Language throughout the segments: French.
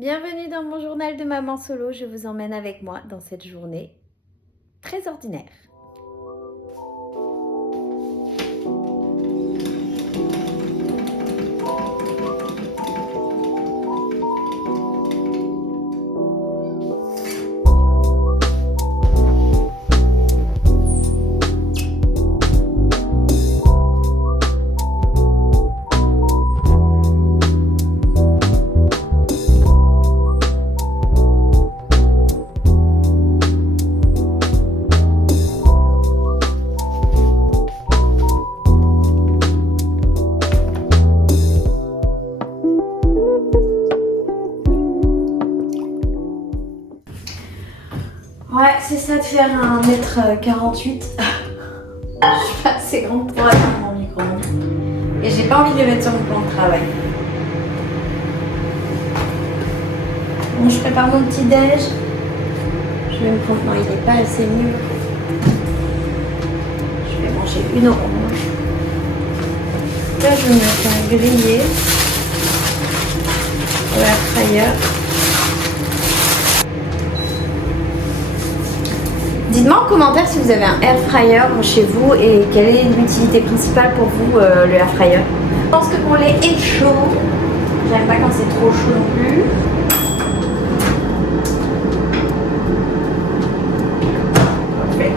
Bienvenue dans mon journal de maman solo, je vous emmène avec moi dans cette journée très ordinaire. Ouais, c'est ça de faire 1m48. Je suis pas assez grande pour aller dans mon micro-ondes. Et j'ai pas envie de le mettre sur mon plan de travail. Bon, je prépare mon petit déj. Je vais me prendre. Non, il n'est pas assez mûr. Je vais manger une orange. Là, je vais me faire griller au air fryer. Dites-moi en commentaire si vous avez un air fryer chez vous et quelle est l'utilité principale pour vous le air fryer. Je pense que mon lait est chaud. J'aime pas quand c'est trop chaud non plus. Parfait.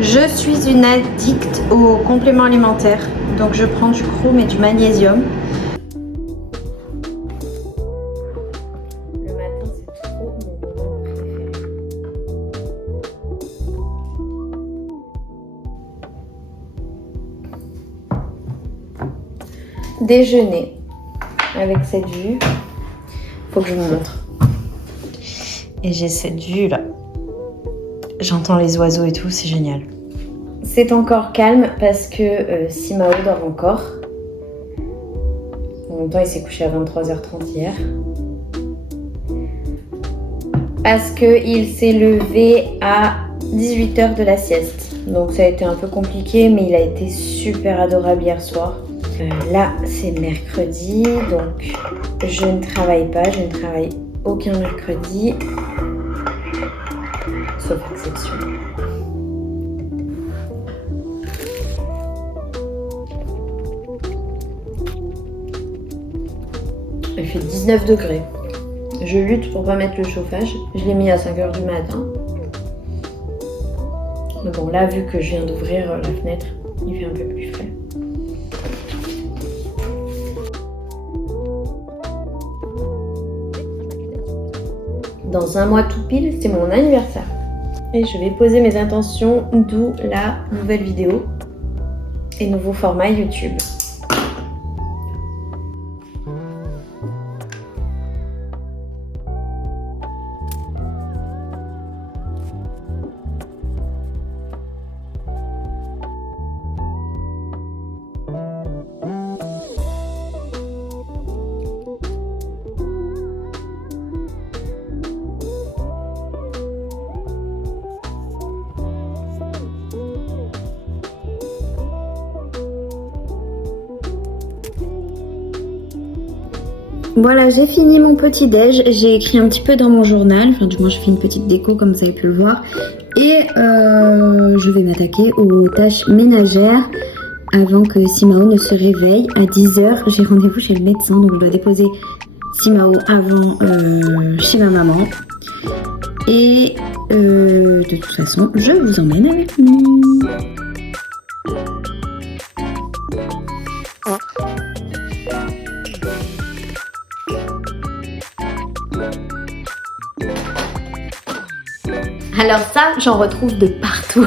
Je suis une addict aux compléments alimentaires. Donc je prends du chrome et du magnésium. Déjeuner avec cette vue. Faut que je vous montre. Et j'ai cette vue là. J'entends les oiseaux et tout, c'est génial. C'est encore calme parce que Simao dort encore. En même temps, il s'est couché à 23h30 hier. Parce qu'il s'est levé à 18h de la sieste. Donc ça a été un peu compliqué, mais il a été super adorable hier soir. Là, c'est mercredi, donc je ne travaille pas, je ne travaille aucun mercredi, sauf exception. Il fait 19 degrés. Je lutte pour pas mettre le chauffage. Je l'ai mis à 5h du matin. Mais bon, là, vu que je viens d'ouvrir la fenêtre, il fait un peu plus frais. Dans un mois tout pile, c'est mon anniversaire. Et je vais poser mes intentions, d'où la nouvelle vidéo et nouveau format YouTube. Voilà, j'ai fini mon petit déj, j'ai écrit un petit peu dans mon journal, enfin du moins j'ai fait une petite déco comme vous avez pu le voir. Et je vais m'attaquer aux tâches ménagères avant que Simao ne se réveille. À 10h, j'ai rendez-vous chez le médecin, donc je dois déposer Simao avant chez ma maman. Et de toute façon, je vous emmène avec nous. Alors ça, j'en retrouve de partout.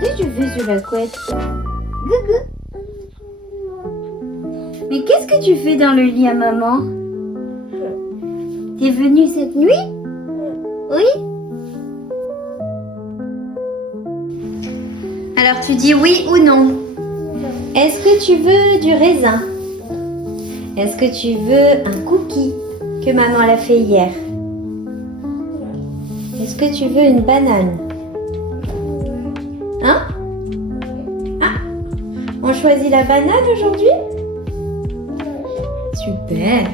Qu'est-ce que tu fais sur la couette? Gougou. Mais qu'est-ce que tu fais dans le lit à maman? T'es venue cette nuit? Oui? Alors tu dis oui ou non? Est-ce que tu veux du raisin? Est-ce que tu veux un cookie que maman l'a fait hier? Est-ce que tu veux une banane? Hein? Ah, on choisit la banane aujourd'hui? Super.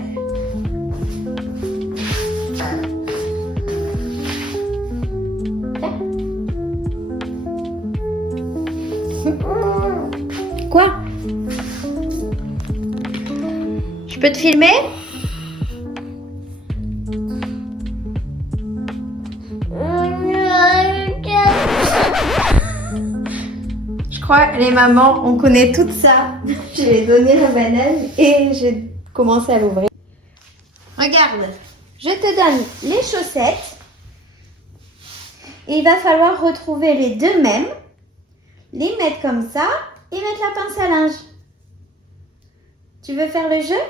Quoi? Je peux te filmer? Je crois les mamans, on connaît tout ça. Je lui ai donné la banane et j'ai commencé à l'ouvrir. Regarde, je te donne les chaussettes. Et il va falloir retrouver les deux mêmes, les mettre comme ça et mettre la pince à linge. Tu veux faire le jeu?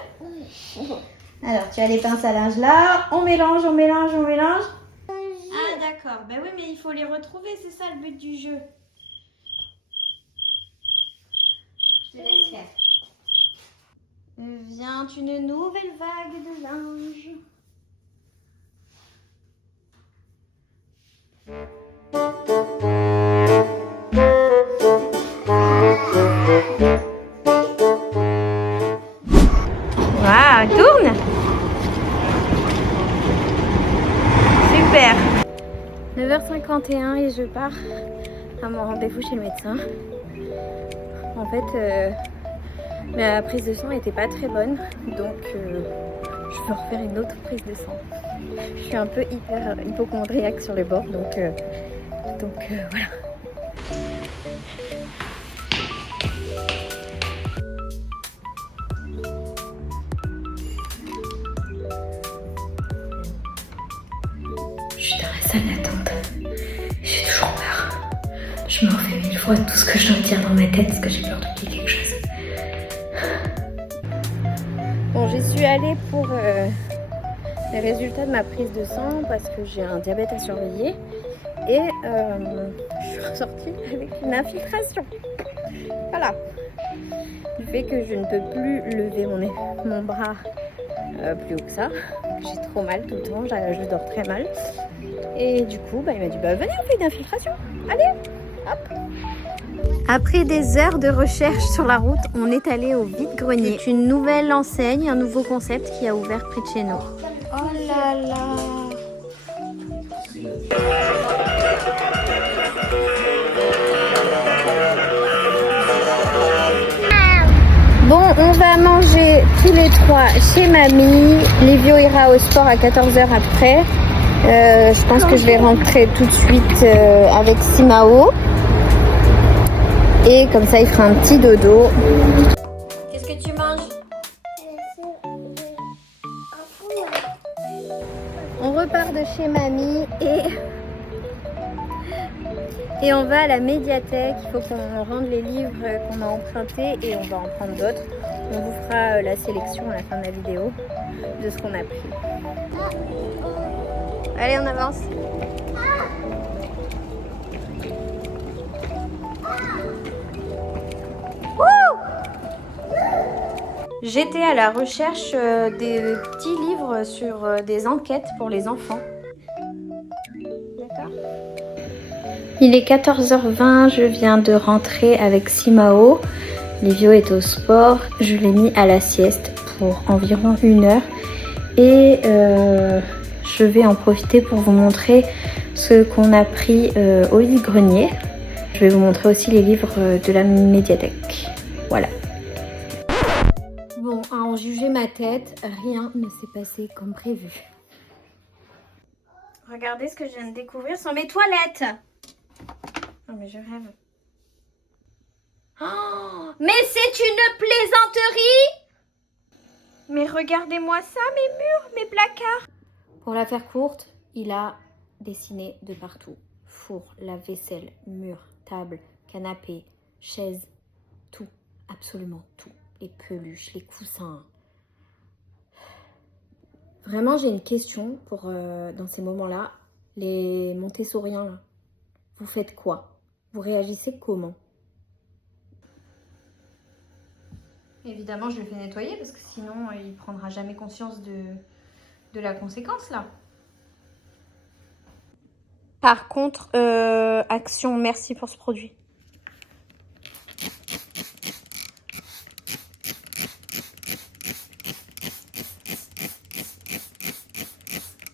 Alors, tu as les pinces à linge là. On mélange, on mélange, on mélange. Ah, d'accord. Ben oui, mais il faut les retrouver. C'est ça le but du jeu. Je te laisse faire. Vient une nouvelle vague de linge. Waouh, tourne! Super! 9h51 et je pars à mon rendez-vous chez le médecin. En fait, ma prise de sang n'était pas très bonne, donc je veux refaire une autre prise de sang. Je suis un peu hypochondriaque sur les bords, donc voilà. Je suis dans la salle d'attente. J'ai toujours peur. Je me refais 1000 fois tout ce que je dois dire dans ma tête parce que j'ai peur d'oublier quelque chose. Bon, j'y suis allée pour les résultats de ma prise de sang parce que j'ai un diabète à surveiller et je suis ressortie avec une infiltration. Voilà. Du fait que je ne peux plus lever mon bras plus haut que ça. J'ai trop mal tout le temps, je dors très mal. Et du coup, il m'a dit venez, on fait une infiltration. Allez, hop. Après des heures de recherche sur la route, on est allé au vide-grenier. C'est une nouvelle enseigne, un nouveau concept qui a ouvert près de chez nous. Oh là là! Bon, on va manger tous les trois chez mamie. Livio ira au sport à 14h après. Je pense que je vais rentrer tout de suite avec Simao. Et comme ça, il fera un petit dodo. Qu'est-ce que tu manges? On repart de chez mamie et on va à la médiathèque. Il faut qu'on rende les livres qu'on a empruntés et on va en prendre d'autres. On vous fera la sélection à la fin de la vidéo de ce qu'on a pris. Allez, on avance. J'étais à la recherche des petits livres sur des enquêtes pour les enfants. D'accord. Il est 14h20, je viens de rentrer avec Simao. Livio est au sport. Je l'ai mis à la sieste pour environ 1 heure. Et je vais en profiter pour vous montrer ce qu'on a pris au vide-grenier. Je vais vous montrer aussi les livres de la médiathèque. Voilà. Bon, à en juger ma tête, rien ne s'est passé comme prévu. Regardez ce que je viens de découvrir sur mes toilettes. Oh, mais je rêve. Oh, mais c'est une plaisanterie! Mais regardez-moi ça, mes murs, mes placards. Pour la faire courte, il a dessiné de partout. four, lave-vaisselle, mur, table, canapé, chaise, tout, absolument tout. Les peluches, les coussins. Vraiment, j'ai une question pour dans ces moments-là. Les Montessoriens, là, vous faites quoi? Vous réagissez comment? Évidemment, je le fais nettoyer parce que sinon, il prendra jamais conscience de la conséquence, là. Par contre, Action, merci pour ce produit.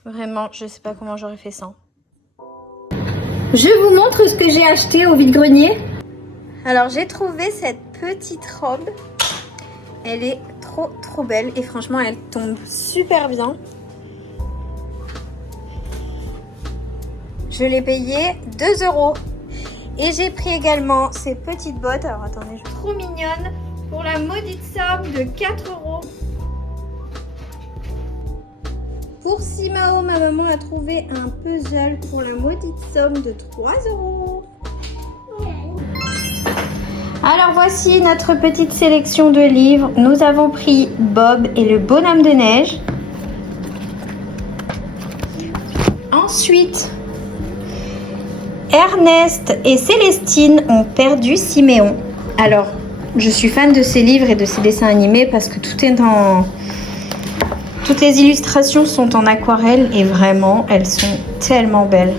Vraiment, je sais pas comment j'aurais fait sans. Je vous montre ce que j'ai acheté au vide-grenier. Alors, j'ai trouvé cette petite robe. Elle est trop belle et franchement, elle tombe super bien. Je l'ai payée 2 €. Et j'ai pris également ces petites bottes. Alors, attendez, trop mignonne. Pour la maudite somme de 4 €. Pour Simao, ma maman a trouvé un puzzle pour la maudite somme de 3 €. Alors voici notre petite sélection de livres. Nous avons pris Bob et le bonhomme de neige. Ensuite, Ernest et Célestine ont perdu Siméon. Alors, je suis fan de ces livres et de ces dessins animés parce que tout est en... Toutes les illustrations sont en aquarelle et vraiment, elles sont tellement belles.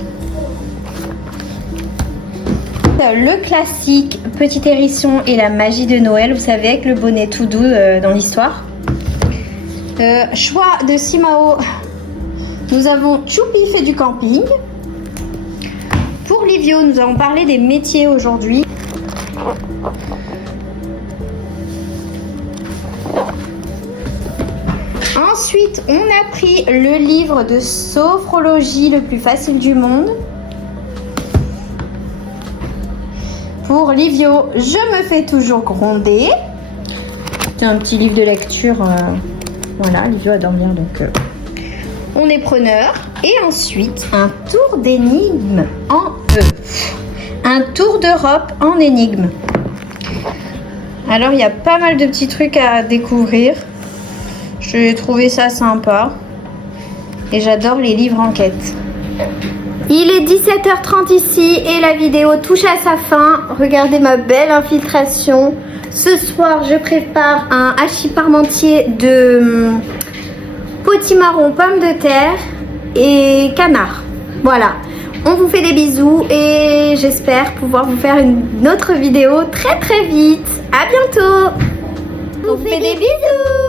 Le classique Petit Hérisson et la magie de Noël, vous savez, avec le bonnet tout doux dans l'histoire. Choix de Simao, nous avons Choupi fait du camping. Pour Livio, nous allons parler des métiers aujourd'hui. Ensuite, on a pris le livre de sophrologie le plus facile du monde. Pour Livio, je me fais toujours gronder. C'est un petit livre de lecture. Voilà, Livio adore lire, donc on est preneur. Et ensuite, un tour d'énigmes en E. Un tour d'Europe en énigmes. Alors, il y a pas mal de petits trucs à découvrir. J'ai trouvé ça sympa. Et j'adore les livres enquête. Il est 17h30 ici et la vidéo touche à sa fin. Regardez ma belle infiltration. Ce soir, je prépare un hachis parmentier de potimarron, pommes de terre et canard. Voilà. On vous fait des bisous et j'espère pouvoir vous faire une autre vidéo très vite. À bientôt. On vous fait des bisous.